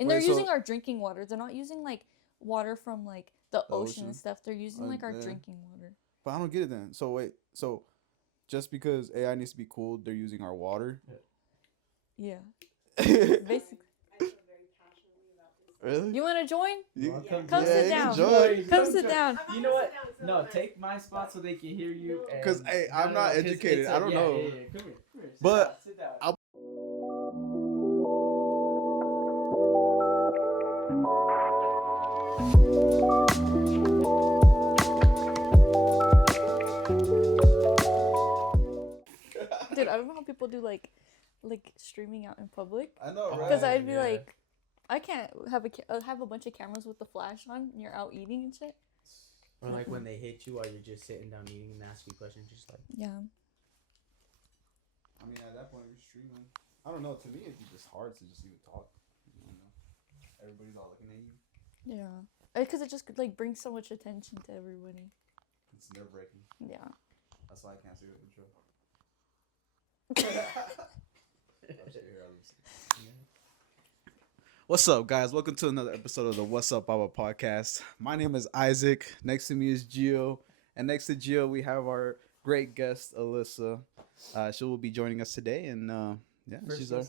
And they're using our drinking water. They're not using like water from like the ocean and stuff. They're using like our drinking water. But I don't get it then. So wait, so just because AI needs to be cool, they're using our water? Yeah. Basically. I feel very passionately about this. Really? You want to join? Come sit down. Come sit down. You know what? No, take my spot so they can hear you. Because hey, I'm not educated. I don't know. Yeah. Come here. But sit down. Dude, I don't know how people do like streaming out in public. I know, right? Because I'd be like, I can't have a bunch of cameras with the flash on and you're out eating and shit. Or like when they hit you while you're just sitting down eating and ask you questions, just like. Yeah. I mean, at that point, you're streaming. I don't know. To me, it'd be just hard to just even talk. You know, everybody's all looking at you. Yeah. Because it just like brings so much attention to everybody. It's nerve wracking. Yeah. That's why I can't say the intro. What's up, guys? Welcome to another episode of the What's Up Baba podcast. My name is Isaac. Next to me is Gio. And next to Gio, we have our great guest, Alyssa. She will be joining us today. And she's our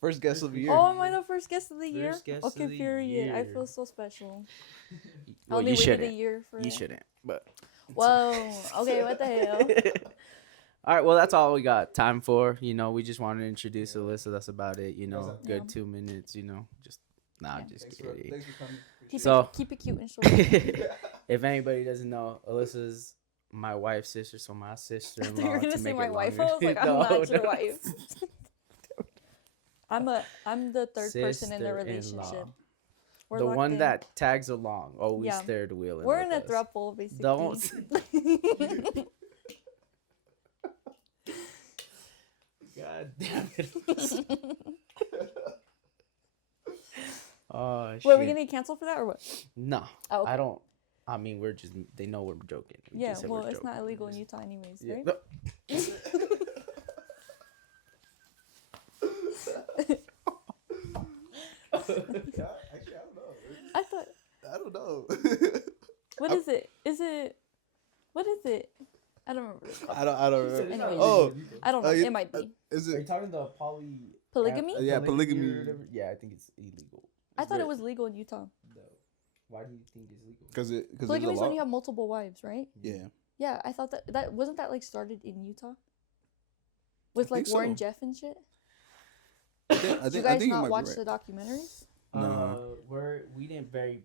first guest of the year. Oh, am I the first guest of the year? Okay, period. I feel so special. I only waited a year for it. You shouldn't, but. Whoa. Okay, what the hell? All right, well, that's all we got time for. You know, we just wanted to introduce Alyssa. That's about it. You know, good 2 minutes. You know, just just kidding. Thanks for coming. Keep it cute and short. If anybody doesn't know, Alyssa's my wife's sister, so my sister-in-law. You're gonna to say make my it wife? longer. I was like, I'm not your wife. I'm the third person in the relationship. We're the one that tags along, always third wheel. We're in a throuple, basically. Don't. God damn it. Oh, shit. Wait, are we gonna get canceled for that or what? No. Oh, okay. I don't. I mean, they know we're joking. Yeah, well, it's not illegal in Utah anyways, right? No. Actually, I don't know. What is it? What is it? I don't remember. I don't remember. Anyways, I don't know. It might be. Is Are you it? talking the Polygamy? Yeah, polygamy. or whatever? Yeah, I think it's illegal. I thought it was legal in Utah. No. Why do you think it's legal? Because polygamy is when you have multiple wives, right? Yeah. Yeah, I thought that wasn't that like started in Utah with like Warren Jeff and shit. Did you guys not watch the documentaries? No. We didn't pay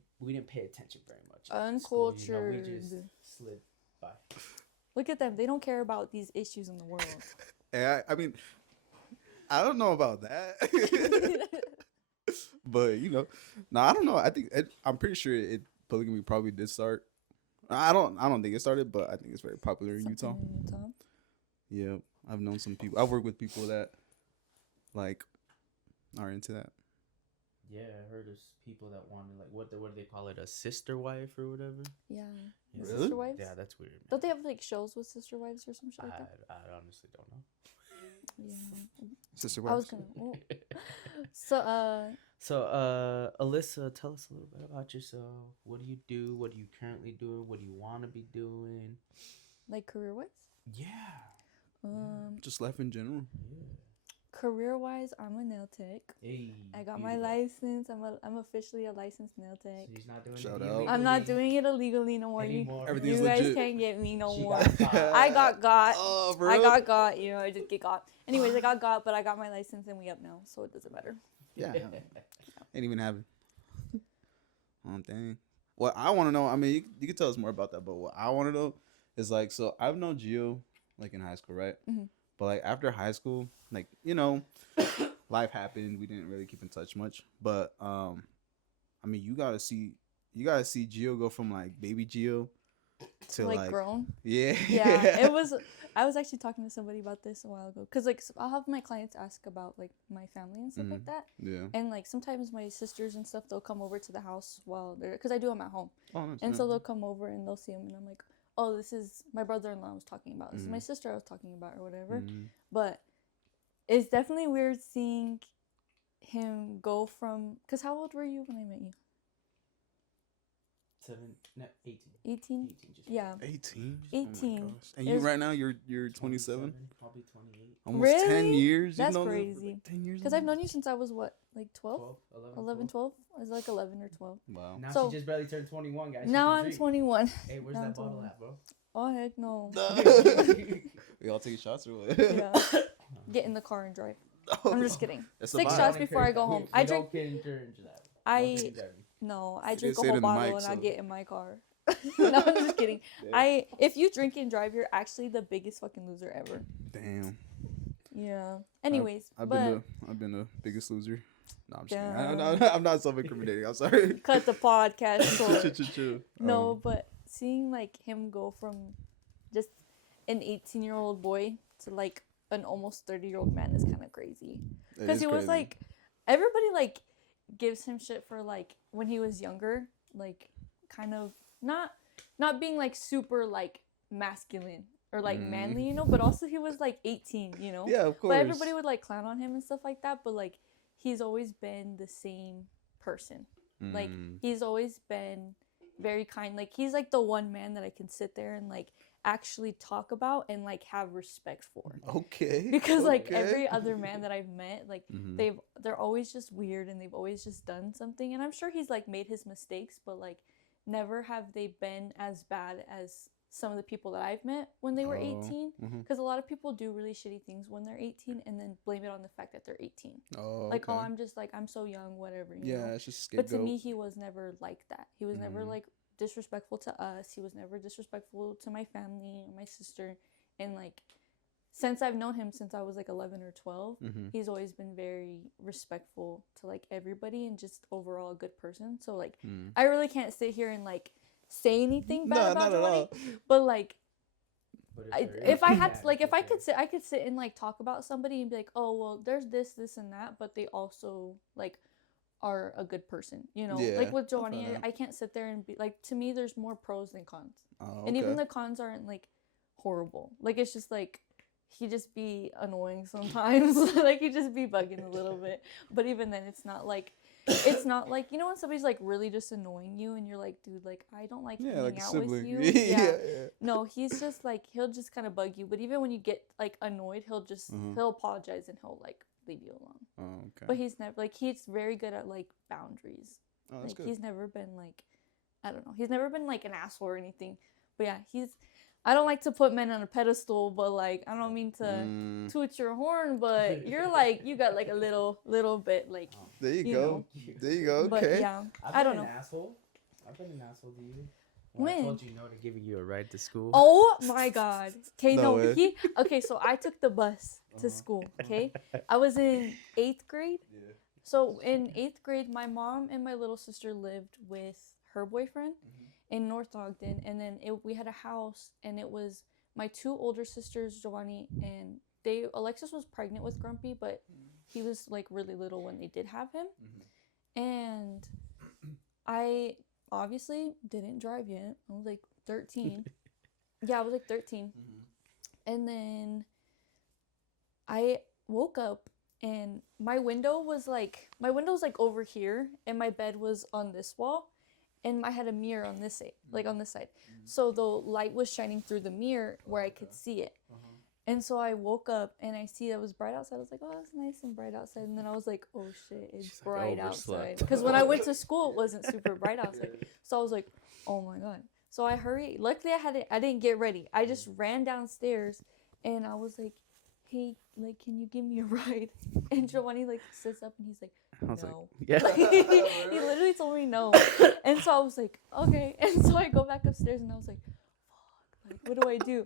attention very much. Uncultured. School, we just slid by. Look at them. They don't care about these issues in the world. Yeah, I mean, I don't know about that. But, I don't know. I'm pretty sure polygamy probably did start. I don't think it started, but I think it's very popular in Utah. Yeah, I've known some people. I've worked with people that, like, are into that. Yeah, I heard of people that wanted, like, what do they call it, a sister wife or whatever? Yeah. Really? Sister wives? Yeah, that's weird. Man. Don't they have, like, shows with sister wives or some shit like that? I honestly don't know. Yeah. Sister wives. I was going to... So, Alyssa, tell us a little bit about yourself. What do you do? What are you currently doing? What do you want to be doing? Like, career-wise? Yeah. Just life in general. Yeah. Career-wise, I'm a nail tech. Hey, I got my license. I'm officially a licensed nail tech. So he's not doing Shout it out. illegally I'm not doing it illegally no more. Everything's You guys legit. can't get me no She more. got caught. I got got. Oh, bro. I got got. I just get got. Anyways, I got got, but I got my license and we up now, so it doesn't matter. Yeah. Ain't even have it. Oh, dang. What I want to know, I mean, you can tell us more about that, but what I want to know is, like, so I've known Gio, like, in high school, right? Mm-hmm. But, like, after high school, like, life happened. We didn't really keep in touch much. But, I mean, you gotta see Gio go from, like, baby Gio to, like grown. Yeah. Yeah, it was. I was actually talking to somebody about this a while ago, cause like I'll have my clients ask about like my family and stuff like that. Yeah. And like sometimes my sisters and stuff, they'll come over to the house while they're, cause I do them at home. Oh, nice. And so they'll come over and they'll see them, and I'm like, oh, this is my brother-in-law I was talking about. This is my sister I was talking about, or whatever. But it's definitely weird seeing him go from, because how old were you when I met you? 18. 18? Yeah. 18. 18. Oh my gosh. And you right now you're 27. I'll be 28. Almost 10 Really? years. That's You've known them for, crazy. like, 10 years. Because I've known you since I was what, like 12? 11, 12? I was like 11 or 12. Wow. Now So- she just barely turned 21, guys. She Now can I'm drink. 21. Hey, where's Now I'm that bottle 21. at, bro? Oh, heck no. We all take shots or what? Yeah. Get in the car and drive. I'm just kidding. That's a 6 vibe. shots before I go home. I drink. I No, I You drink did a say it whole in the bottle mic, and I so- get in my car. No, I'm just kidding. Yeah. If you drink and drive, you're actually the biggest fucking loser ever. Damn. Yeah. Anyways, I've but been the biggest loser. No, I'm just Damn. kidding. I'm not self-incriminating. I'm sorry. cut the podcast short. Chill. No, but seeing like him go from just an 18-year-old boy to like an almost 30-year-old man is kind of crazy. It Because is he was crazy. like, everybody like gives him shit for like when he was younger, like kind of not being like super like masculine or like manly, you know, but also he was like 18, you know. Yeah, of course. But everybody would like clown on him and stuff like that, but like he's always been the same person. Like he's always been very kind. Like he's like the one man that I can sit there and like actually talk about and like have respect for. Okay. Because like okay. every other man that I've met, like Mhm. they're always just weird and they've always just done something. And I'm sure he's like made his mistakes, but like never have they been as bad as some of the people that I've met when they were 18. Because a lot of people do really shitty things when they're 18 and then blame it on the fact that they're 18. Oh, Like, okay. oh, I'm just like, I'm so young, whatever. You know? It's just But scapegoat. to me, he was never like that. He was never like disrespectful to us. He was never disrespectful to my family or my sister. And like, since I've known him since I was like 11 or 12, he's always been very respectful to like everybody and just overall a good person. So like, I really can't sit here and like say anything bad about not at Giovanni. all. But like, if I had to, like, if I could I could sit and like talk about somebody and be like, oh well, there's this and that, but they also like are a good person, you know. Yeah, like with I feel Giovanni, that. I can't sit there and be like, to me, there's more pros than cons, Oh, and even okay. the cons aren't like horrible. Like it's just like he just be annoying sometimes, like he just be bugging a little bit. But even then, it's not like you know when somebody's like really just annoying you and you're like, dude, like I don't like Yeah, hanging like a out with sibling. you. yeah. No, he's just like he'll just kind of bug you. But even when you get like annoyed, he'll just he'll apologize and he'll like leave you alone. Oh, okay. But he's never like he's very good at like boundaries. Oh, that's Like good. he's never been like I don't know. He's never been like an asshole or anything. But yeah, I don't like to put men on a pedestal, but like I don't mean to toot your horn, but you're like you got like a little bit like There you you go. know. There you go. Okay. But yeah, I don't know. I've been an asshole to you. When? I told you no to giving you a ride to school. Oh my god. Okay, No no, way. okay, so I took the bus to school, okay? I was in 8th grade. Yeah. So in 8th grade, my mom and my little sister lived with her boyfriend in North Ogden, and then we had a house, and it was my 2 older sisters, Giovanni, and Alexis was pregnant with Grumpy, but he was like really little when they did have him. And I obviously didn't drive yet. I was like 13. Yeah, I was like 13. And then I woke up and my window was like over here and my bed was on this wall and I had a mirror on this side, like on this side. So the light was shining through the mirror where I could see it. And so I woke up and I see it was bright outside. I was like, oh, it's nice and bright outside. And then I was like, oh shit, it's She's like, bright overslept. outside. Because when I went to school, it wasn't super bright outside. So I was like, oh my God. So I hurried. Luckily, I didn't get ready. I just ran downstairs and I was like, hey, like, can you give me a ride? And Giovanni like sits up and he's like, I was no. like, yeah. He literally told me no. And so I was like, okay. And so I go back upstairs and I was like, fuck, like, what do I do?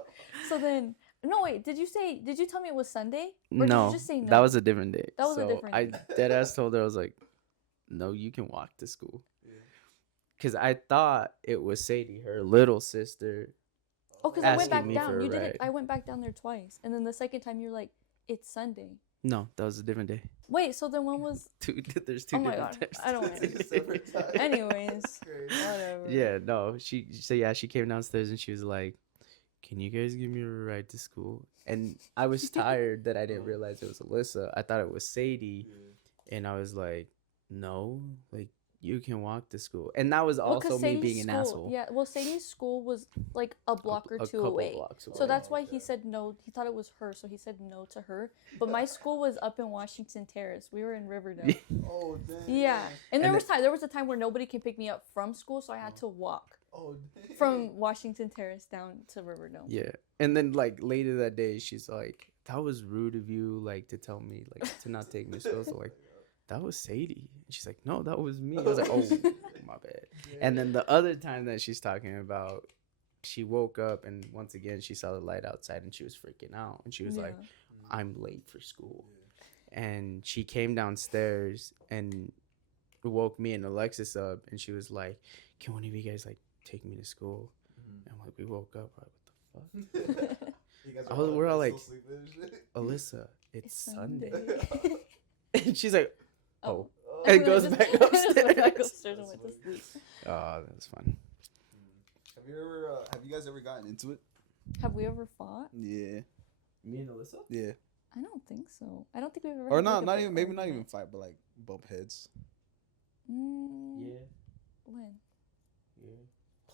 So then, no, wait, did you tell me it was Sunday? Or No, did you just say no? that was a different day. That was a So different I day. deadass told her, I was like, no, you can walk to school. Because I thought it was Sadie, her little sister. Oh, because I went asking back me down. for a You did it. ride. I went back down there twice. And then the second time you're like, it's Sunday. No, that was a different day. Wait, so then when was... There's two Oh my different God, times. I don't want to. Anyways, whatever. Yeah, no, she came downstairs and she was like, can you guys give me a ride to school? And I was tired that I didn't realize it was Alyssa. I thought it was Sadie. And I was like, no, like you can walk to school. And that was Well, 'cause also me Sadie's being an school, asshole. Yeah, well, Sadie's school was like a block or two couple away. blocks away. So that's why he said no. He thought it was her, so he said no to her. But my school was up in Washington Terrace. We were in Riverdale. Oh, dang. Yeah, and And there was a time where nobody can pick me up from school, so I had to walk Oh, dang. from Washington Terrace down to Riverdale. Yeah. And then like later that day, she's like, that was rude of you, like to tell me like to not take me to school. So like, that was Sadie. And she's like, no, that was me. I was like, oh, my bad. And then the other time that she's talking about, she woke up and once again she saw the light outside and she was freaking out. And she was like, I'm late for school. And she came downstairs and woke me and Alexis up. And she was like, can one of you guys like take me to school? And like we woke up, like, what the fuck? We're all like, Alyssa, it's Sunday. And she's like, oh. And goes back upstairs. and went to sleep. Oh, that was fun. Have you guys ever gotten into it? Have we ever fought? Yeah. Me and Alyssa? Yeah. I don't think so. I don't think we've ever. Or had, not, like, a not big even, maybe not argument. even fight, but like bump heads. When? Yeah.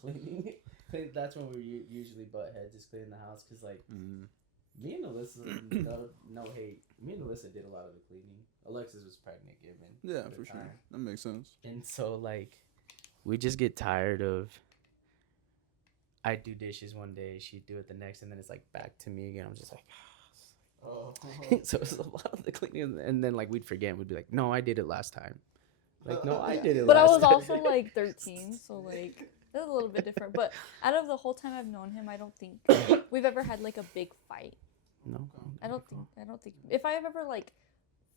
Cleaning. That's when we usually butt heads, just cleaning the house. Because, like, me and Alyssa, no hate. Me and Alyssa did a lot of the cleaning. Alexis was pregnant, given. Yeah, for sure. That makes sense. And so, like, we just get tired of. I do dishes one day, she'd do it the next, and then it's like back to me again. I'm just like, Oh. so it's a lot of the cleaning, and then like we'd forget. We'd be like, no, I did it last time. Like, no, I did it. But I last was time. also like 13, so like that's a little bit different. But out of the whole time I've known him, I don't think we've ever had like a big fight. No, I don't think. If I've ever like,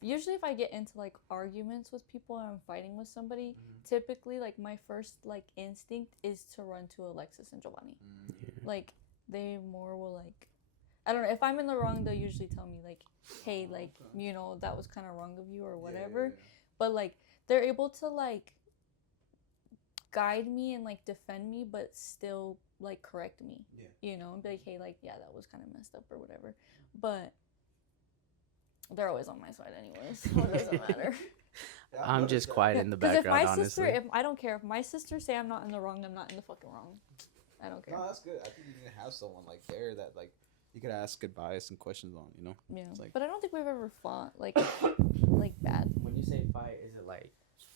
usually if I get into like arguments with people and I'm fighting with somebody, typically like my first like instinct is to run to Alexis and Giovanni. Yeah. Like they more will like, I don't know, if I'm in the wrong, they'll usually tell me like, hey, like, you know, that was kind of wrong of you or whatever. Yeah. But like they're able to like guide me and like defend me, but still like correct me. Yeah. You know, and be like, hey, like, yeah, that was kind of messed up or whatever. But they're always on my side anyways, so it doesn't matter. I'm just quiet in the Because if background, my honestly. sister, if I don't care, if my sisters say I'm not in the wrong, I'm not in the fucking wrong. I don't care. No, that's good. I think you need to have someone like there that like you could ask advice and questions on, you know? Yeah, like- but I don't think we've ever fought like like bad. When you say fight, is it like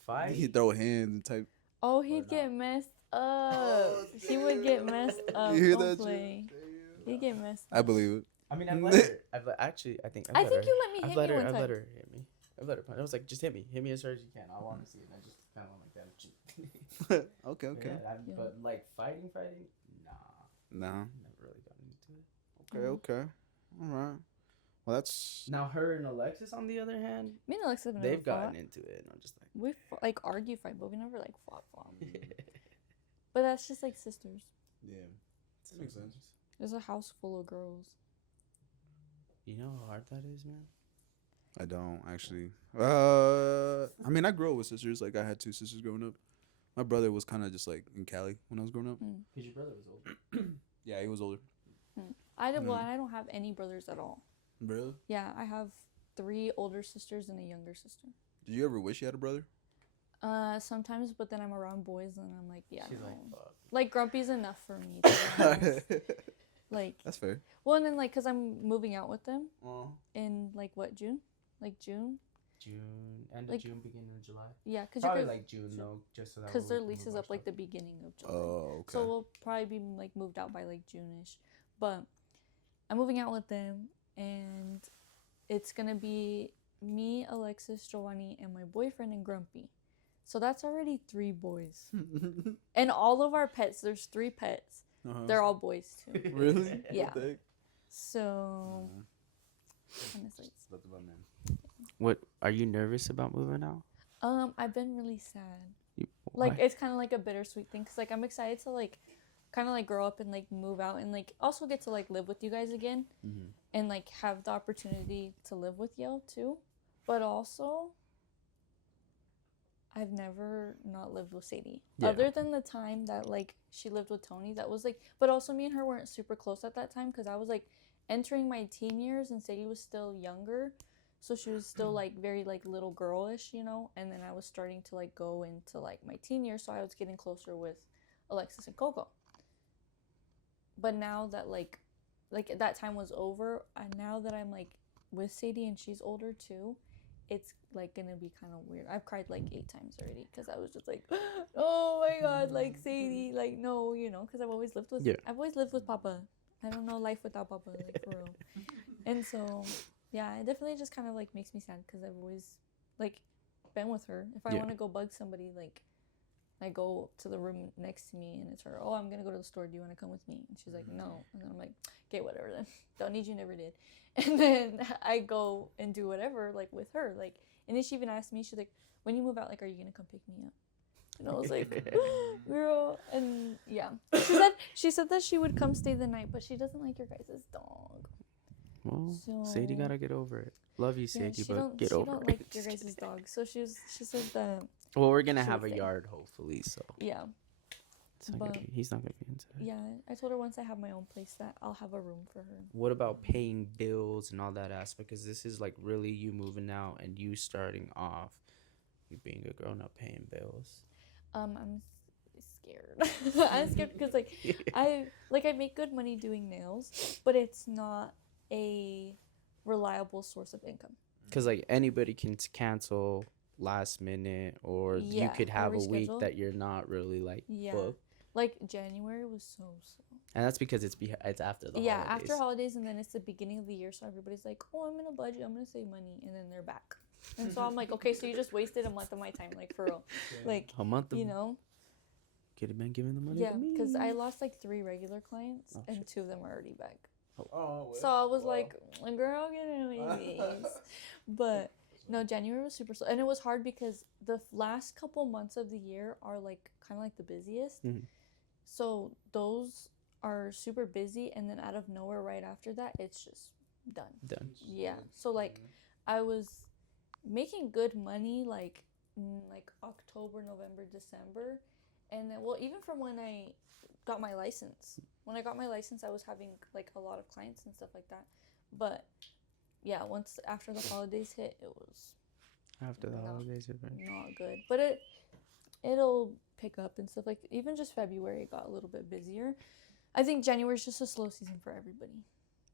fight? He throw hands and type. Oh, he'd get messed up. He would get messed up. You hear Don't that play. shit? He'd get messed I up. believe it. I mean, I've let her. Actually, I think. I think you let me I've hit let you her. one I've time. let her hit me. I've let her punch. I was like, just hit me as hard as you can. I want to see it. And I just kind of went like that. Okay. Yeah, but like fighting, nah. Nah. Never really gotten into it. Okay. All right. Well, that's. Now her and Alexis, on the other hand, Me and Alexa have never they've fought. gotten into it, and I'm just like, We like argue fight, but we never like fought. But that's just like sisters. Yeah. That makes sense. There's a house full of girls. You know how hard that is, man. I don't actually. I mean, I grew up with sisters. Like, I had two sisters growing up. My brother was kind of just like in Cali when I was growing up. Because your brother was older. Yeah, he was older. I don't have any brothers at all. Really? Yeah, I have 3 older sisters and a younger sister. Did you ever wish you had a brother? Sometimes, but then I'm around boys and I'm like, yeah, She's no. like, fuck. Like Grumpy's enough for me. To be honest. Like, That's fair. well, and then like, cause I'm moving out with them Oh. in like what June, like June. End Like- of June, beginning of July. Yeah, cause Probably you're like June though, just so that. because way their we can lease move is our up like the stuff. beginning of July. Oh, okay. So we'll probably be like moved out by like June-ish. But I'm moving out with them and it's gonna be me, Alexis, Giovanni, and my boyfriend and Grumpy. So that's already 3 boys. And all of our pets, there's 3 pets. They're all boys too. Really? Yeah. What the heck? So honestly, That's about man. What are you nervous about moving out? I've been really sad. Why? Like it's kind of like a bittersweet thing because like I'm excited to like kind of like grow up and like move out and like also get to like live with you guys again and like have the opportunity to live with y'all too, but also I've never not lived with Sadie other than the time that like she lived with Tony. That was like, but also me and her weren't super close at that time because I was like entering my teen years and Sadie was still younger. So she was still like very like little girlish, you know. And then I was starting to like go into like my teen years, so I was getting closer with Alexis and Coco. But now that like that time was over, and now that I'm like with Sadie and she's older too, it's like gonna be kind of weird. I've cried like 8 times already because I was just like, oh my god, like Sadie, like no, you know, because I've always lived with Papa. I don't know life without Papa, like for real. And so yeah, it definitely just kind of like makes me sad because I've always like been with her. If I want to go bug somebody, like I go to the room next to me and it's her. Oh, I'm gonna go to the store. Do you want to come with me? And she's like, no. And then I'm like, okay, whatever then. Don't need you, never did. And then I go and do whatever like with her. Like, and then she even asked me, she's like, when you move out, like, are you gonna come pick me up? And I was like, girl. And yeah, she said that she would come stay the night, but she doesn't like your guys' dog. Well, So, Sadie gotta get over it. Love you, Sadie, but get she over don't it. like your guys' dog. So she says that. Well, we're gonna She have would a stay. yard, hopefully. So Yeah. he's not gonna be inside. Yeah, I told her once I have my own place that I'll have a room for her. What about paying bills and all that aspect? Because this is like really you moving out and you starting off, you being a grown up paying bills. I'm scared. I'm scared because like I make good money doing nails, but it's not a reliable source of income. Because like anybody can cancel last minute, or you Yeah, could or have a week reschedule. that you're not really like booked. Like January was so. And that's because it's after the holidays. After holidays, and then it's the beginning of the year, so everybody's like, oh, I'm in a budget, I'm gonna save money, and then they're back. And so I'm like, okay, so you just wasted a month of my time, like for real. Like a month of, you know. Could have been giving the money Yeah, to me. because I lost like 3 regular clients, and shit. 2 of them are already back. Oh, So I was like, girl, get in my face. But no, January was super slow. And it was hard because the last couple months of the year are like kind of like the busiest. Mhm. So those are super busy. And then out of nowhere, right after that, it's just done. Yeah. So like I was making good money like in like October, November, December. And then, well, even from when I got my license. When I got my license, I was having like a lot of clients and stuff like that. But yeah, once after the holidays hit, it was After the holidays, not good. But it'll pick up and stuff. Like even just February, it got a little bit busier. I think January is just a slow season for everybody.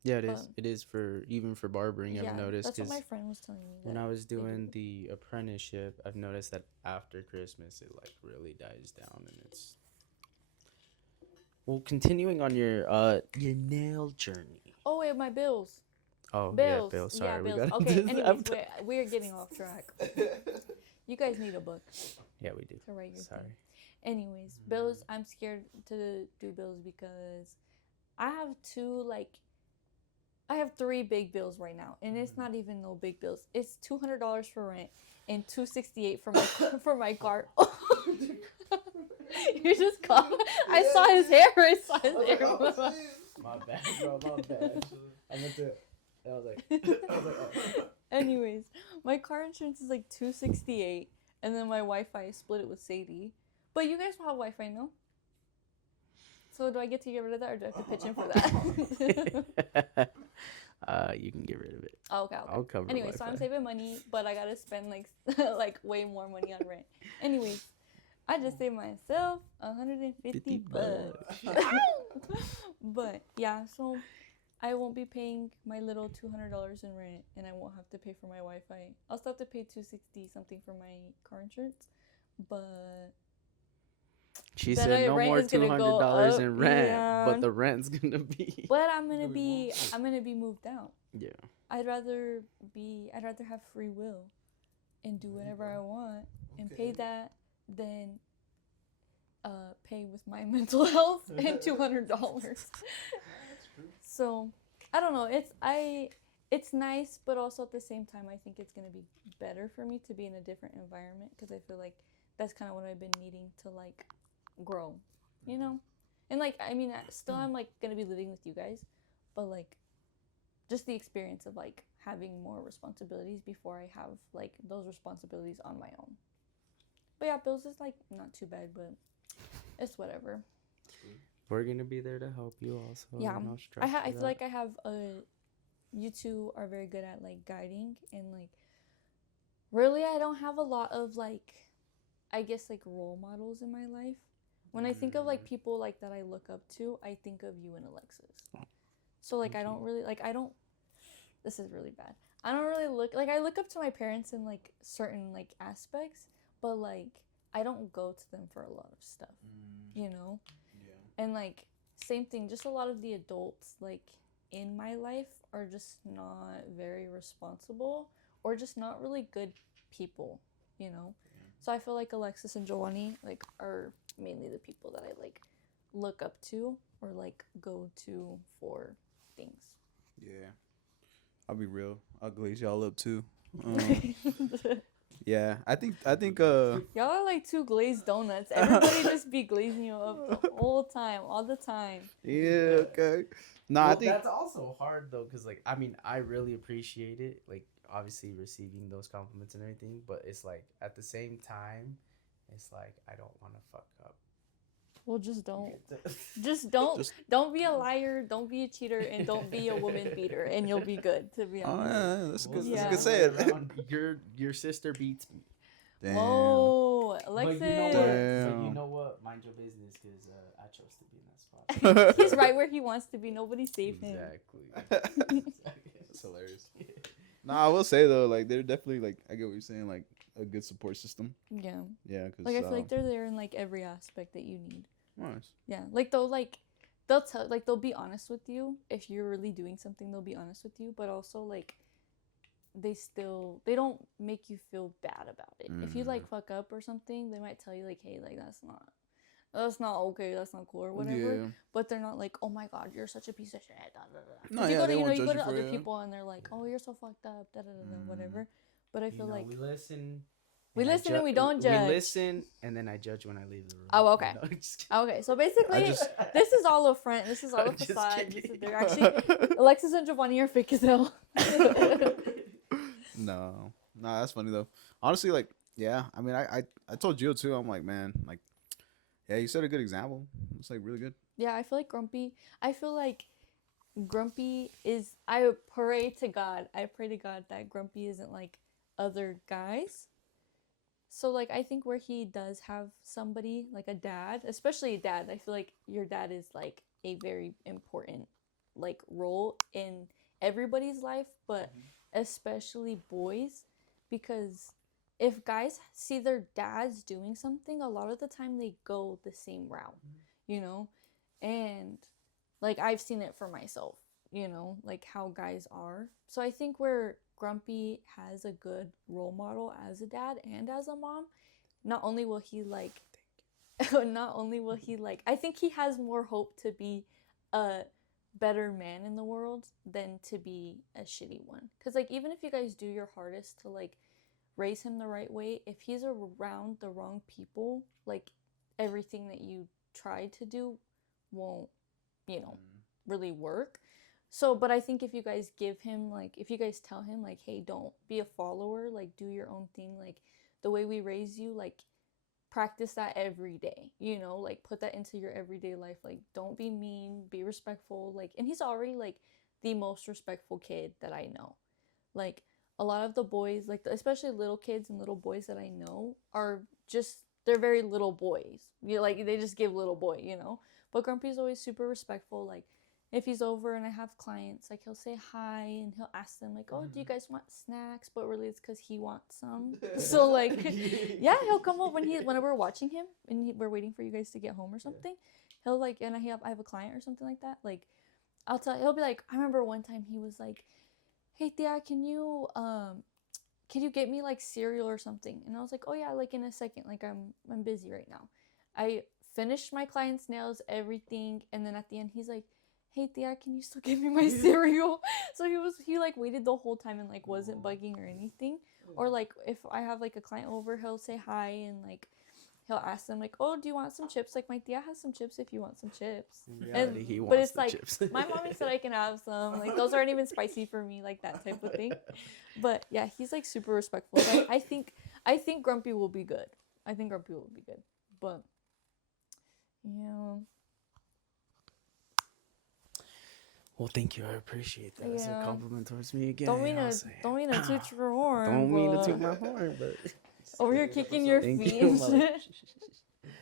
Yeah, it is. It is even for barbering. I've noticed. That's what my friend was telling me. When I was doing the apprenticeship, I've noticed that after Christmas, it like really dies down, and it's. Well, continuing on your nail journey. Oh wait, my bills. Oh Bills. yeah, bills. Sorry, Yeah, bills. we got. Okay. Anyways, we're getting off track. You guys need a book. Yeah, we do. To write your Sorry. thing. Anyways, bills. I'm scared to do bills because I have 3 big bills right now, and it's not even no big bills. It's $200 for rent and $268 for my for my car. You just caught. I saw his hair. I saw his hair. My bad, bro. My bad. I meant to. I was like. Anyways, my car insurance is like $268, and then my Wi-Fi, I split it with Sadie. But you guys don't have Wi-Fi, no? So do I get to get rid of that, or do I have to pitch in for that? You can get rid of it. Oh, okay. I'll cover. Anyway, so I'm saving money, but I gotta spend like way more money on rent. Anyways, I just saved myself $150. But yeah, so I won't be paying my little $200 in rent, and I won't have to pay for my Wi-Fi. I'll still have to pay $260 something for my car insurance, but she then said no more $200 in rent, yeah. but the rent's gonna be. But I'm gonna be moved out. Yeah. I'd rather have free will, and do whatever I want, and pay that than pay with my mental health and $200. So I don't know. It's nice, but also at the same time, I think it's gonna be better for me to be in a different environment, because I feel like that's kind of what I've been needing to like grow, you know. And like, I mean, still I'm like gonna be living with you guys, but like just the experience of like having more responsibilities before I have like those responsibilities on my own. But yeah, bills is like not too bad, but it's whatever. We're gonna be there to help you also. Yeah, No I feel like I have you two are very good at like guiding, and like really I don't have a lot of like, I guess like role models in my life. When I think of like people like that I look up to, I think of you and Alexis. So like I don't really like, I don't, this is really bad. I don't really look like, I look up to my parents in like certain like aspects, but like I don't go to them for a lot of stuff, you know? Yeah. And like same thing, just a lot of the adults like in my life are just not very responsible or just not really good people, you know? So I feel like Alexis and Giovanni like are mainly the people that I like look up to or like go to for things. Yeah. I'll be real. I'll glaze y'all up too. Yeah, I think Y'all are like two glazed donuts. Everybody just be glazing you up the whole time, all the time. yeah, okay. Nah, Well, I think that's also hard though, because like I mean I really appreciate it, like obviously receiving those compliments and everything, but it's like at the same time, it's like I don't want to fuck up. Well, just don't. Don't be a liar, don't be a cheater, and don't be a woman beater, and you'll be good, to be oh honest. yeah, that's a good Yeah. that's a good saying. Your sister beats me. Damn. Whoa, Alexis. But you know what? Damn. But you know what? Mind your business, because I chose to be in that spot. He's right where he wants to be. Nobody save him. Exactly. That's hilarious. Nah, I will say though, like they're definitely like, I get what you're saying, like a good support system. Yeah. Yeah, because Like I feel like they're there in like every aspect that you need. nice. Yeah. Like they'll be honest with you if you're really doing something. They'll be honest with you, but also like they don't make you feel bad about it. If you like fuck up or something, they might tell you like, hey, like that's not okay, that's not cool or whatever. Yeah. But they're not like, oh my god, you're such a piece of shit. Da, da, da. No, 'Cause yeah, they won't you judge go you to for other it. people and they're like, oh, you're so fucked up, da da da da, whatever. But I feel like we listen. we and I listen and we don't judge. We listen and then I judge when I leave the room. Oh, okay. No, just kidding. Okay, so basically, this is all a front. This is all a I'm just facade. kidding. They're actually Alexis and Giovanni are fake as hell. No, that's funny though. Honestly, like, yeah, I mean, I told Gio too. I'm like, man, like, yeah, you set a good example. It's like really good. Yeah, I feel like Grumpy is. I pray to God that Grumpy isn't like other guys. So like I think where he does have somebody like a dad, especially a dad, I feel like your dad is like a very important like role in everybody's life, but especially boys, because if guys see their dads doing something, a lot of the time they go the same route, you know? And like I've seen it for myself, you know, like how guys are. So I think where Grumpy has a good role model as a dad and as a mom, not only will he like I think he has more hope to be a better man in the world than to be a shitty one. Because like even if you guys do your hardest to like raise him the right way, if he's around the wrong people, like everything that you tried to do won't, you know, really work. So, but I think if you guys give him, like, if you guys tell him, like, hey, don't be a follower, like, do your own thing, like, the way we raise you, like, practice that every day, you know, like, put that into your everyday life, like, don't be mean, be respectful, like, and he's already, like, the most respectful kid that I know. Like, a lot of the boys, like, especially little kids and little boys that I know are just, they're very little boys. Like, they just give little boy, you know? But Grumpy's always super respectful, like, if he's over and I have clients, like he'll say hi and he'll ask them like, oh, do you guys want snacks? But really it's because he wants some. So like, yeah, he'll come up whenever we're watching him and we're waiting for you guys to get home or something. He'll like, and I have a client or something like that. Like, he'll be like, I remember one time he was like, hey Tia, can you get me like cereal or something? And I was like, oh yeah, like in a second, like I'm busy right now. I finished my client's nails, everything, and then at the end he's like, hey Tia, can you still give me my cereal? So he like waited the whole time and like wasn't bugging or anything. Or like if I have like a client over, he'll say hi and like he'll ask them like, oh, do you want some chips? Like my Tia has some chips if you want some chips. But it's like chips. My mommy said I can have some. Like those aren't even spicy for me, like that type of thing. But yeah, he's like super respectful. Like, I think Grumpy will be good. But yeah. Well, thank you. I appreciate that. It's a Yeah. compliment towards me again. Don't mean I'll to say. toot your horn. Don't mean to but toot my horn, but over here kicking your thank feet. you. and shit.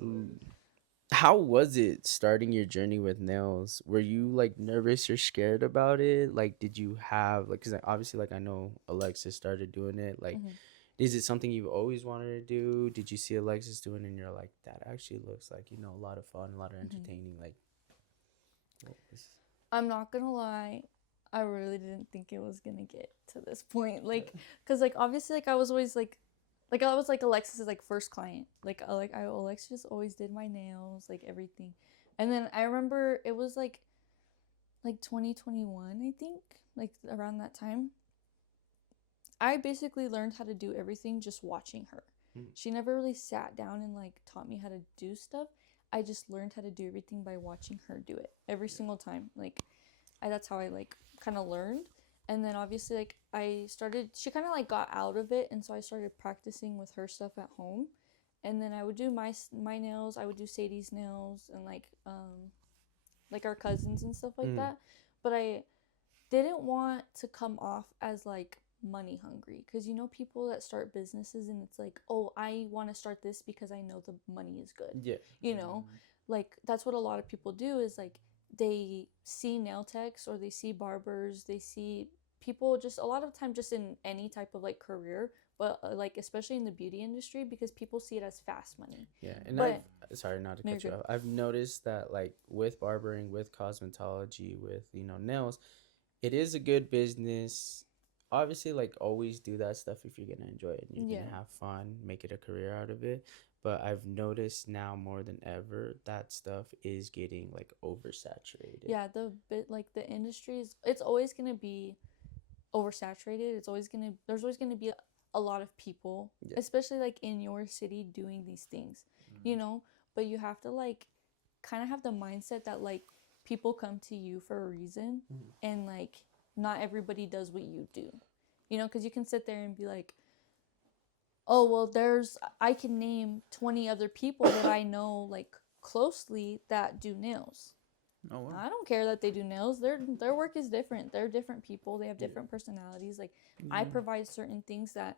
Ooh. How was it starting your journey with nails? Were you like nervous or scared about it? Like, did you have like, cause obviously, like I know Alexis started doing it. Like, Mhm. is it something you've always wanted to do? Did you see Alexis doing it and you're like, that actually looks like, you know, a lot of fun, a lot of entertaining. Like, what was... I'm not gonna lie, I really didn't think it was gonna get to this point. Like, cause like obviously like I was always like I was like Alexis's like first client. Alexis always did my nails, like everything. And then I remember it was like 2021, I think, like around that time. I basically learned how to do everything just watching her. She never really sat down and like taught me how to do stuff. I just learned how to do everything by watching her do it every single time. Like, that's how I like kind of learned. And then obviously like she kind of like got out of it, and so I started practicing with her stuff at home. And then I would do my nails, I would do Sadie's nails, and like our cousins and stuff like that. But I didn't want to come off as like money hungry, because you know people that start businesses and it's like, oh, I want to start this because I know the money is good. Yeah. You know, like that's what a lot of people do, is like they see nail techs or they see barbers, they see people just a lot of time just in any type of like career, but like especially in the beauty industry, because people see it as fast money. Yeah, and But sorry not to no, cut you're you good. off. I've noticed that like with barbering, with cosmetology, with nails, it is a good business. Obviously, like always do that stuff if you're gonna enjoy it and you're Yeah. gonna have fun, make it a career out of it. But I've noticed now more than ever that stuff is getting like oversaturated. Yeah, the industry is, it's always gonna be oversaturated. There's always gonna be a lot of people, Yeah. especially like in your city, doing these things, you know. But you have to like kind of have the mindset that like people come to you for a reason, and like not everybody does what you do, you know, because you can sit there and be like, oh well, I can name 20 other people that I know like closely that do nails. Oh, wow. I don't care that they do nails. Their work is different. They're different people. They have different personalities. Like I provide certain things that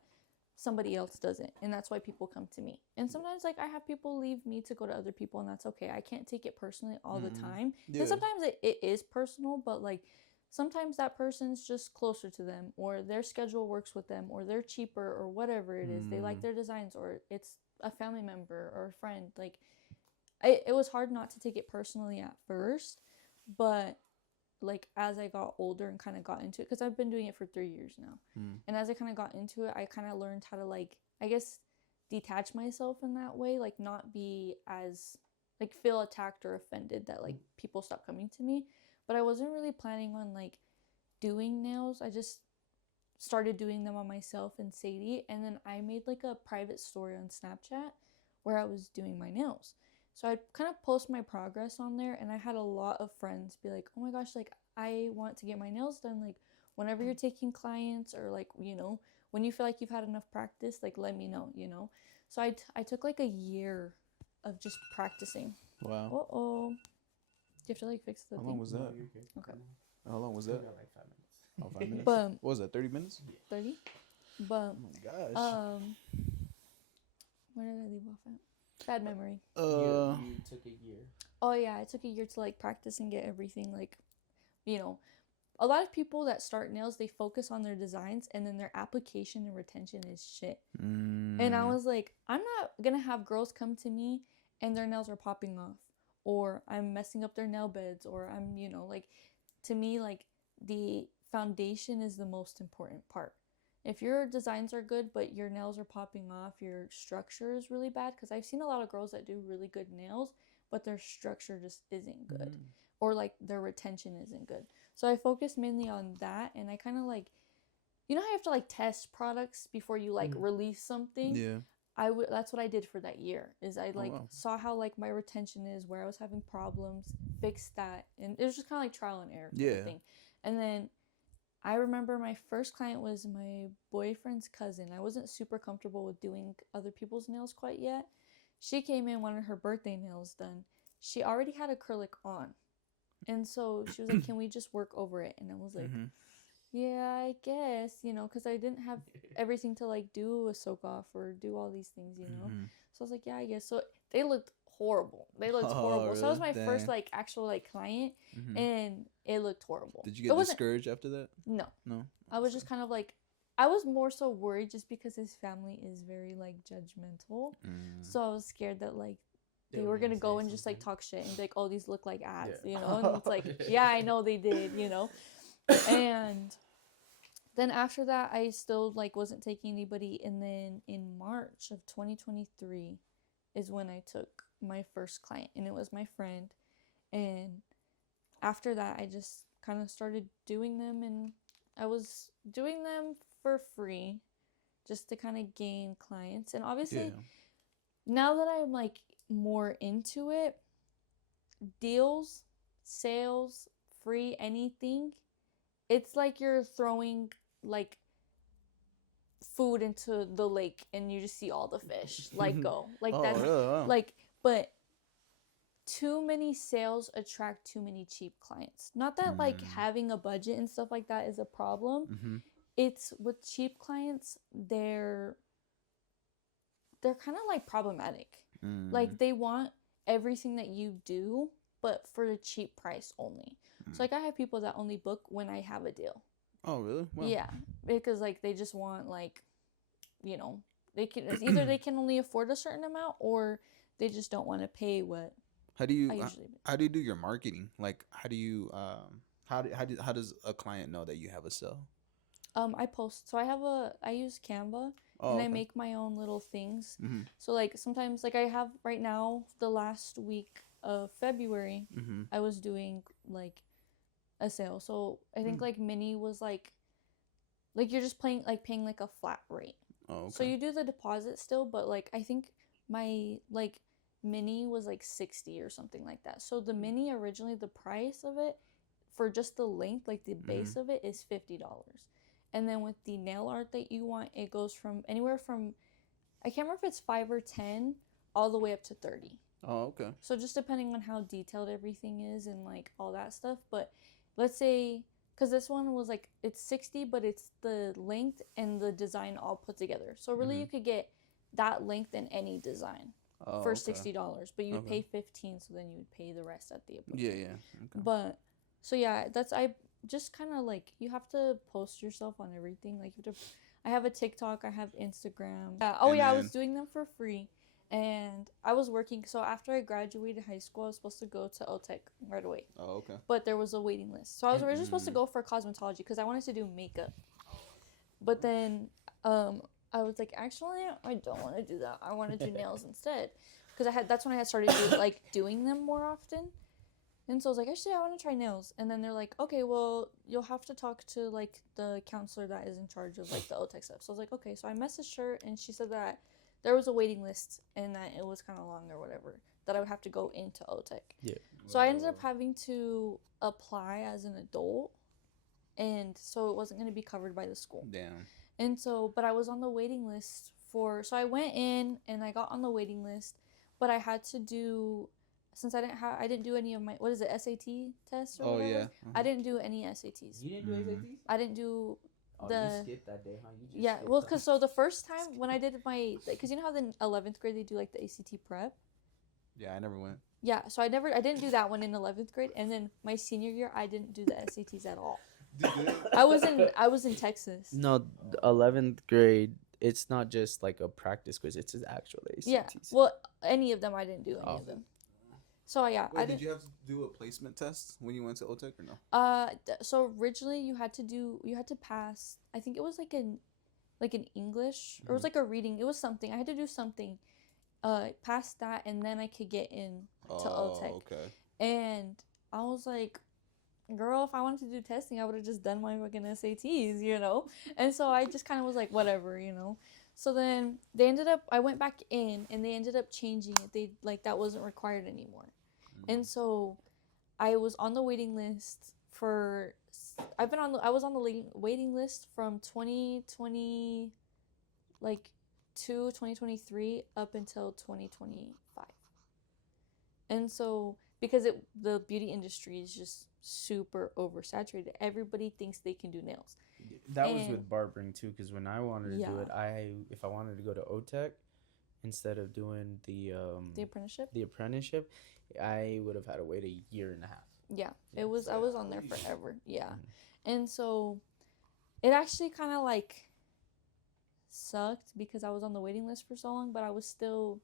somebody else doesn't, and that's why people come to me. And sometimes like I have people leave me to go to other people, and that's okay. I can't take it personally all the time. Yeah. And sometimes it is personal, but like sometimes that person's just closer to them, or their schedule works with them, or they're cheaper, or whatever it is. They like their designs, or it's a family member or a friend. Like it was hard not to take it personally at first, but like as I got older and kind of got into it, because I've been doing it for 3 years now, and as I kind of got into it, I kind of learned how to like, I guess, detach myself in that way, like not be as like feel attacked or offended that like people stop coming to me. But I wasn't really planning on like doing nails. I just started doing them on myself and Sadie, and then I made like a private story on Snapchat where I was doing my nails. So I'd kind of post my progress on there, and I had a lot of friends be like, oh my gosh, like I want to get my nails done, like whenever you're taking clients, or like, you know, when you feel like you've had enough practice, like let me know, you know. So I took like a year of just practicing. Wow. Uh-oh. Do you have to like fix the How thing? long was that? Okay. How long was that? Like 5 minutes. Oh, 5 minutes. But What was that? 30 minutes? 30. But Oh my gosh. where did I leave off at? Bad memory. You took a year. Oh yeah, I took a year to like practice and get everything like, you know, a lot of people that start nails, they focus on their designs, and then their application and retention is shit. And I was like, I'm not gonna have girls come to me and their nails are popping off, or I'm messing up their nail beds, or I'm, you know, like, to me, like the foundation is the most important part. If your designs are good but your nails are popping off, your structure is really bad, because I've seen a lot of girls that do really good nails but their structure just isn't good, or like their retention isn't good. So I focused mainly on that, and I kind of like, you know how you have to like test products before you like release something? Yeah. That's what I did for that year, is I like saw how like my retention is, where I was having problems, fixed that, and it was just kind of like trial and error kind of thing. And then I remember my first client was my boyfriend's cousin. I wasn't super comfortable with doing other people's nails quite yet. She came in, wanted her birthday nails done. She already had acrylic on. And so she was like, can we just work over it? And I was like, yeah, I guess, because I didn't have everything to like do a soak off or do all these things, So I was like, yeah, I guess. So they looked horrible. So that was my first like actual like client, and it looked horrible. Did you get discouraged after that? No. I was just kind of like, I was more so worried just because his family is very like judgmental. So I was scared that like they were gonna go and just like talk shit and be like, oh, these look like ads, and it's like, yeah, I know they did, and then after that I still like wasn't taking anybody, and then in March of 2023 is when I took my first client, and it was my friend. And after that I just kind of started doing them, and I was doing them for free just to kind of gain clients. And obviously now that I'm like more into it, deals, sales, free, anything, it's like you're throwing like food into the lake and you just see all the fish like go like that. Like, but too many sales attract too many cheap clients. Not that like having a budget and stuff like that is a problem. It's with cheap clients, they're kind of like problematic. Like they want everything that you do, but for a cheap price only. So like I have people that only book when I have a deal. Oh really? Wow. Yeah, because like they just want like, they can either they can only afford a certain amount, or they just don't want to pay what. How do you do your marketing? Like how does a client know that you have a sale? I post. So I use Canva, and I make my own little things. So like sometimes like I have right now the last week of February, I was doing like a sale. So I think like mini was like you're just paying like a flat rate. Oh, okay. So you do the deposit still, but like I think my like mini was like 60 or something like that. So the mini originally, the price of it for just the length, like the base of it, is $50. And then with the nail art that you want, it goes from anywhere from, I can't remember if it's 5 or 10 all the way up to 30. Oh, okay. So just depending on how detailed everything is and like all that stuff. But let's say, because this one was like, it's 60, but it's the length and the design all put together. So really you could get that length in any design for $60, but you would pay 15, so then you would pay the rest at the appointment. Yeah. Okay. But so yeah, I just kind of like, you have to post yourself on everything. Like I have a TikTok, I have Instagram. I was doing them for free, and I was working. So after I graduated high school, I was supposed to go to OTEC right away. Oh, okay. But there was a waiting list, so I was originally supposed to go for cosmetology because I wanted to do makeup. But then I was like, actually, I don't want to do that. I want to do nails instead, because that's when I had started doing them more often. And so I was like, actually, I want to try nails. And then they're like, okay, well, you'll have to talk to like the counselor that is in charge of like the OTEC stuff. So I was like, okay. So I messaged her, and she said that there was a waiting list and that it was kind of long or whatever, that I would have to go into OTEC. Yeah. So I ended up having to apply as an adult, and so it wasn't going to be covered by the school. Damn. And so, but I was on the waiting list so I went in and I got on the waiting list, but I had to do, since I didn't do any of my, what is it, SAT test or whatever? Yeah. I didn't do any SATs. You didn't do SATs? I didn't do you skipped that day, huh? because so the first time when I did because you know how the 11th grade they do like the ACT prep? Yeah, I never went. Yeah, so I didn't do that one in 11th grade, and then my senior year I didn't do the SATs at all. I was in Texas. No, 11th grade, it's not just like a practice quiz, it's an actual ACTs. Yeah, well, any of them, I didn't do any of them. So yeah, Wait, did you have to do a placement test when you went to OTEC or no? So originally you had to pass, I think it was like an English, or it was like a reading, it was something, I had to do something, pass that, and then I could get in to OTEC. Okay. And I was like, girl, if I wanted to do testing, I would have just done my fucking SATs, And so I just kind of was like, whatever, So then I went back in, and they ended up changing it. That wasn't required anymore. And so I was on the waiting list I was on the waiting list from 2020, 2023 up until 2025. And so because the beauty industry is just super oversaturated. Everybody thinks they can do nails. That was And- with barbering too, because when I wanted to do it, if I wanted to go to OTEC instead of doing the apprenticeship, I would have had to wait a year and a half. Yeah, it was. I was on there forever. Yeah, and so it actually kind of like sucked because I was on the waiting list for so long, but I was still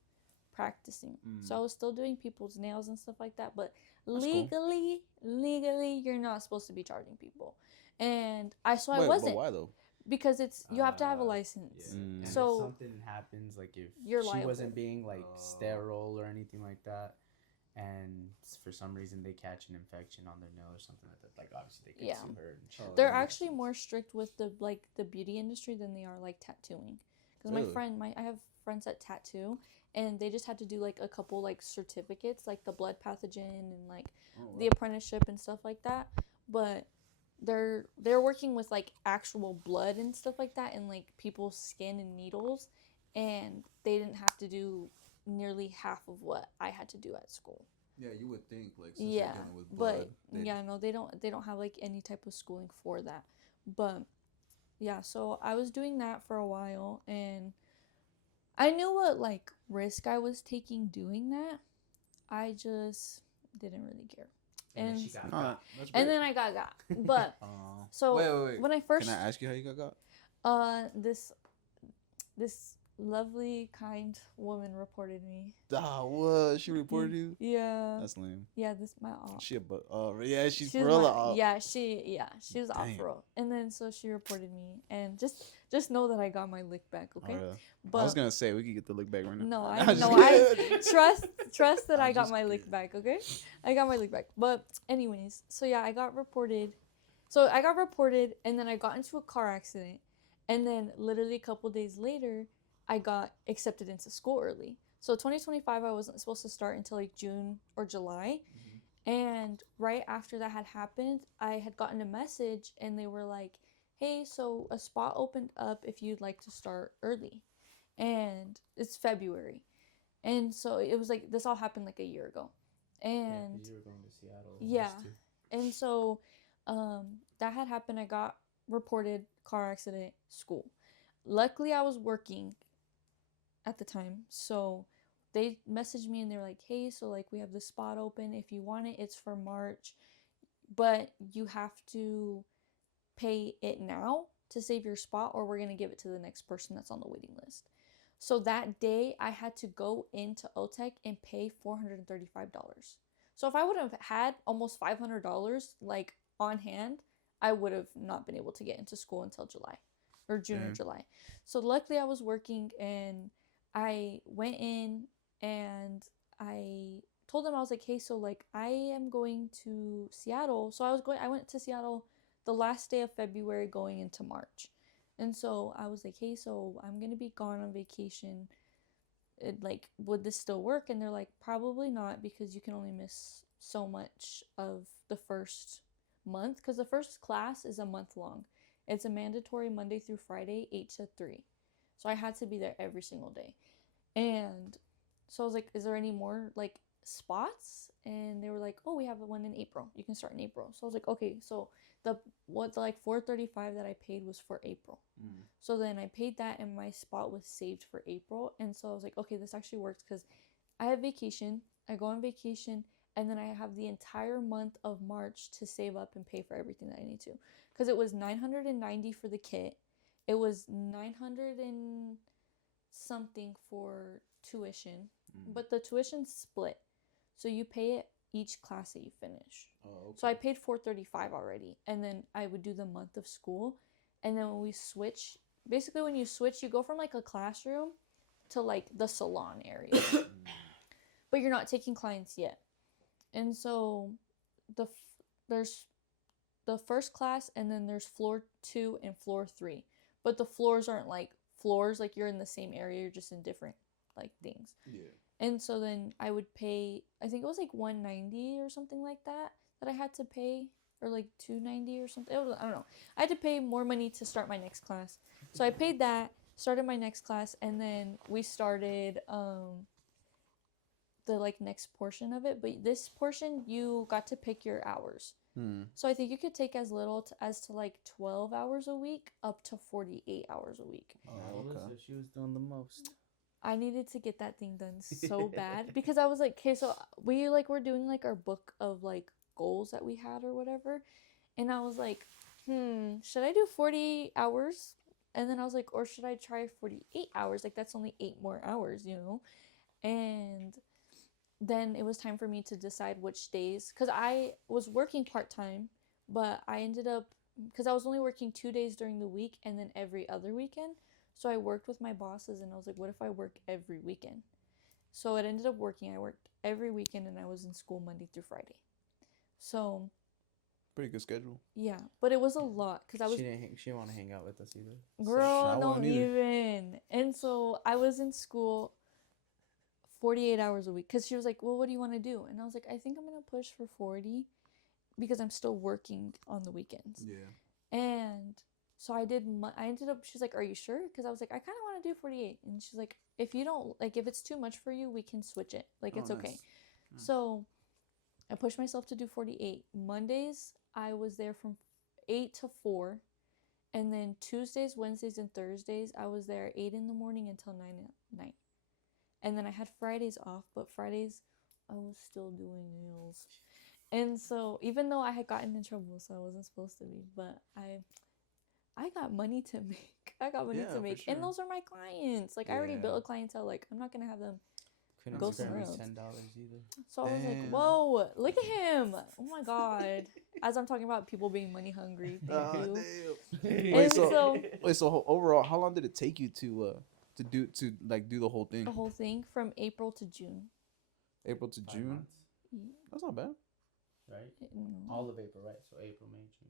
practicing. So I was still doing people's nails and stuff like that. But legally, you're not supposed to be charging people. And I wasn't. But why though? Because you have to have a license. Yeah. So if something happens, like if you're she liable. wasn't being like sterile or anything like that, and for some reason they catch an infection on their nail or something like that, like obviously they could sue her. And they're actually more strict with the beauty industry than they are like tattooing. Because I have friends that tattoo, and they just had to do like a couple like certificates, like the blood pathogen and like the apprenticeship and stuff like that. But they're working with like actual blood and stuff like that, and like people's skin and needles, and they didn't have to do nearly half of what I had to do at school. Yeah, you would think like since they're dealing with blood, but no, they don't have like any type of schooling for that. But yeah, so I was doing that for a while, and I knew what like risk I was taking doing that. I just didn't really care. And then I got. But so wait. when I first Can I ask you how you got? This lovely kind woman reported me. What? She reported you? Yeah. That's lame. Yeah, this my aunt. She's for real. She was off for real. And then so she reported me, and just know that I got my lick back, okay? Oh, yeah. But I was gonna say we could get the lick back right now. no, I trust that I got my lick back, okay? I got my lick back. But anyways, so yeah, I got reported. So I got reported, and then I got into a car accident, and then literally a couple days later, I got accepted into school early. So 2025, I wasn't supposed to start until like June or July. And right after that had happened, I had gotten a message, and they were like, hey, so a spot opened up if you'd like to start early. And it's February. And so it was like, this all happened like a year ago. And you were going to Seattle. Yeah. And so that had happened. I got reported, car accident, school. Luckily, I was working at the time. So they messaged me, and they were like, hey, so like we have this spot open. If you want it, it's for March. But you have to pay it now to save your spot, or we're going to give it to the next person that's on the waiting list. So that day, I had to go into OTEC and pay $435. So if I would have had almost $500 like on hand, I would have not been able to get into school until July or June or July. So luckily I was working, and I went in and I told them, I was like, hey, so like I am going to Seattle. So I went to Seattle the last day of February going into March. And so I was like, hey, so I'm going to be gone on vacation. Would this still work? And they're like, probably not, because you can only miss so much of the first month, because the first class is a month long. It's a mandatory Monday through Friday, 8 to 3. So I had to be there every single day. And so I was like, is there any more like spots? And they were like, oh, we have one in April. You can start in April. So I was like, okay, so the $435 that I paid was for April. So then I paid that, and my spot was saved for April. And so I was like, okay, this actually works, because I have vacation. I go on vacation, and then I have the entire month of March to save up and pay for everything that I need to. Because it was $990 for the kit. It was $900 and something for tuition, but the tuition's split. So you pay it each class that you finish. So I paid $435 already, and then I would do the month of school. And then when we switch, basically when you switch, you go from like a classroom to like the salon area. But you're not taking clients yet. And so there's the first class, and then there's floor 2 and floor 3. But the floors aren't like floors, like you're in the same area, you're just in different like things. Yeah. And so then I would pay, I think it was like $190 or something like that I had to pay, or like $290 or something. I don't know. I had to pay more money to start my next class. So I paid that, started my next class, and then we started the like next portion of it, but this portion you got to pick your hours. So I think you could take as little as to like 12 hours a week up to 48 hours a week. Oh, okay. Alyssa, she was doing the most. I needed to get that thing done so bad because I was like, okay, so we like were doing like our book of like goals that we had or whatever, and I was like, should I do 40 hours? And then I was like, or should I try 48 hours? Like that's only 8 more hours, you know? And then it was time for me to decide which days, because I was working part-time, but I ended up, because I was only working 2 days during the week and then every other weekend. So I worked with my bosses and I was like, what if I work every weekend? So it ended up working. I worked every weekend and I was in school Monday through Friday. So pretty good schedule. yeah, but it was a lot because I was. She didn't want to hang out with us either. Girl, I don't wouldn't either. even. And so I was in school 48 hours a week because she was like, well, what do you want to do? And I was like, I think I'm going to push for 40 because I'm still working on the weekends. Yeah. And so I ended up, she's like, are you sure? Because I was like, I kind of want to do 48. And she's like, if you don't, like, if it's too much for you, we can switch it. Like, it's okay. Nice. So I pushed myself to do 48. Mondays, I was there from 8 to 4. And then Tuesdays, Wednesdays, and Thursdays, I was there 8 in the morning until 9 at night. And then I had Fridays off, but Fridays, I was still doing nails. And so even though I had gotten in trouble, so I wasn't supposed to be, but I got money to make. I got money to make. Sure. And those are my clients. Like, I already built a clientele. Like, I'm not going to have them Couldn't go spare me somewhere else. $10 either. So I was like, Damn. whoa, look at him. Oh my God. As I'm talking about people being money hungry. Thank you. Damn. And so So overall, how long did it take you to do the whole thing? the whole thing from April to June. April to 5 June? months, That's not bad. right? No, All of April, right? So April, May, June.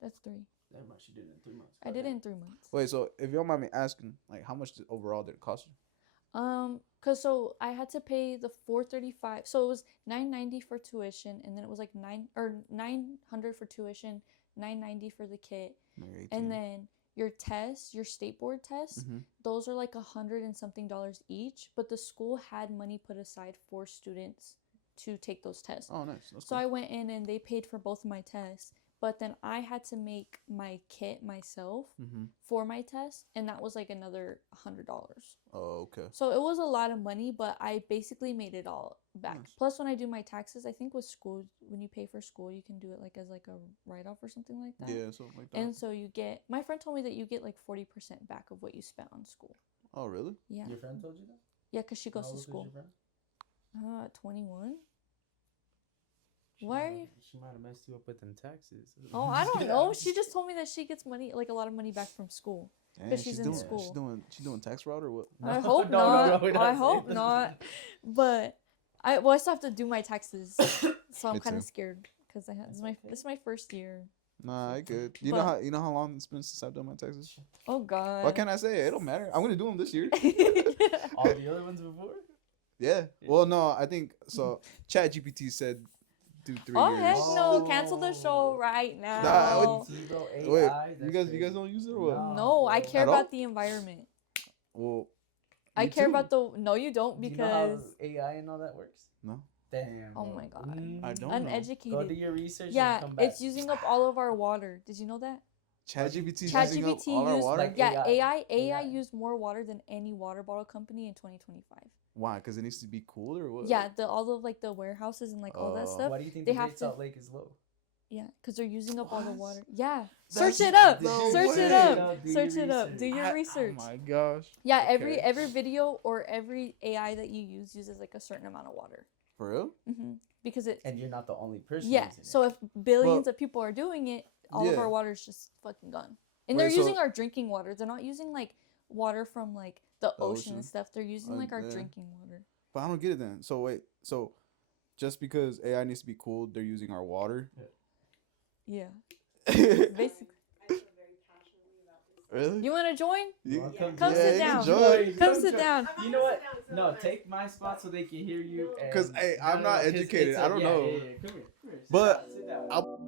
that's 3. That much you did in 3 months. I did it in 3 months. Wait, so if you don't mind me asking, like, how much overall did it cost you? Cause so I had to pay the $435. So it was $990 for tuition, and then it was like $900 for tuition, $990 for the kit, Maybe 18. and then your tests, your state board tests, those are like $100 and something each. But the school had money put aside for students to take those tests. Oh, nice. That's So cool. I went in and they paid for both of my tests. But then I had to make my kit myself for my test, and that was like another $100. Oh, okay. So it was a lot of money, but I basically made it all back. Nice. Plus, when I do my taxes, I think with school, when you pay for school, you can do it like as like a write-off or something like that. Yeah, something like that. And so you get, my friend told me that you get like 40% back of what you spent on school. Oh, really? Yeah. Your friend told you that? Yeah, because she goes How to old is school. your friend? 21. She Why are might- you- She might have messed you up with them taxes. Oh, I don't know. She just told me that she gets money, like a lot of money back from school. Dang, But she's in doing, school. She's doing tax route or what? I No, hope no, not. no, I don't say hope that. not. But I still have to do my taxes, so I'm Me kind of too. scared because this is my first year. Nah, I good. But- You know how long it's been since I've done my taxes? Oh God. What can I say? It don't matter. I'm gonna do them this year. All the other ones before? Yeah. Well, no, I think so. ChatGPT said do 3 Oh years. heck no! Oh. Cancel the show right now. Nah, Zero Wait, AI? you guys don't use it or what? No, I bro. care At all? about the environment. Well, I me care too. about the. No, you don't Do you know how because AI and all that works? No. Damn. Oh bro. my God. I don't know. Go do uneducated. your research. Yeah, and come back. it's using up all of our water. Did you know that? ChatGPT using up ChatGPT all our used water. like- yeah AI. AI used more water than any water bottle company in 2025. Why? Because it needs to be cool or what? Yeah, all of like the warehouses and like all that Oh. stuff. Why do you think they the have Great to- Salt Lake is low? Yeah, because they're using up all the What? water. Yeah, That's- search it up. no Search it way. up. Do Search your it up. research. Do your research. Oh my gosh. Yeah, Okay. every video or every AI that you use uses like a certain amount of water. For real? Because it. And you're not the only person. Yeah. using it. So if billions of people are doing it, all of Yeah. our water is just fucking gone. And Wait, they're so- using our drinking water. They're not using like water from like the ocean and ocean? stuff. They're using Oh, like our yeah. drinking water. But I don't get it then. So wait, so just because AI needs to be cool, they're using our water? Yeah. Really? Basically. I feel very passionately about this. You want to join? You- Come sit you down. enjoy. Come sit down. I'm You not know gonna what? sit down, it's No, not fun. take my spot so they can hear you. No. Because, hey, I'm not 'cause educated. it's I don't know. Yeah. Come here. Sit But down, sit down. I'll